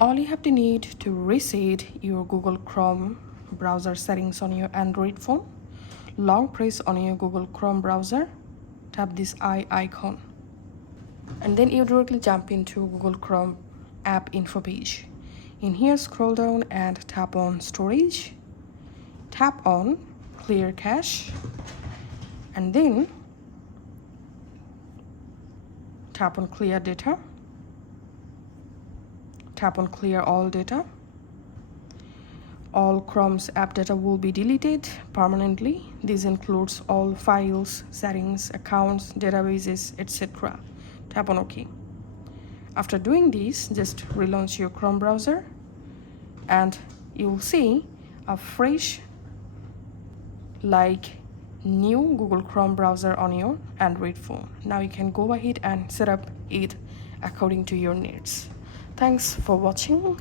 All you have to need to reset your Google Chrome browser settings on your Android phone, long press on your Google Chrome browser, tap this eye icon, and then you directly jump into Google Chrome app info page. In here, scroll down and tap on storage, tap on clear cache, and then tap on clear data, tap on clear all data. All Chrome's app data will be deleted permanently. This includes all files, settings, accounts, databases, etc. Tap on OK. After doing this, just relaunch your Chrome browser and you will see a fresh, like new Google Chrome browser on your Android phone. Now you can go ahead and set up it according to your needs. Thanks for watching.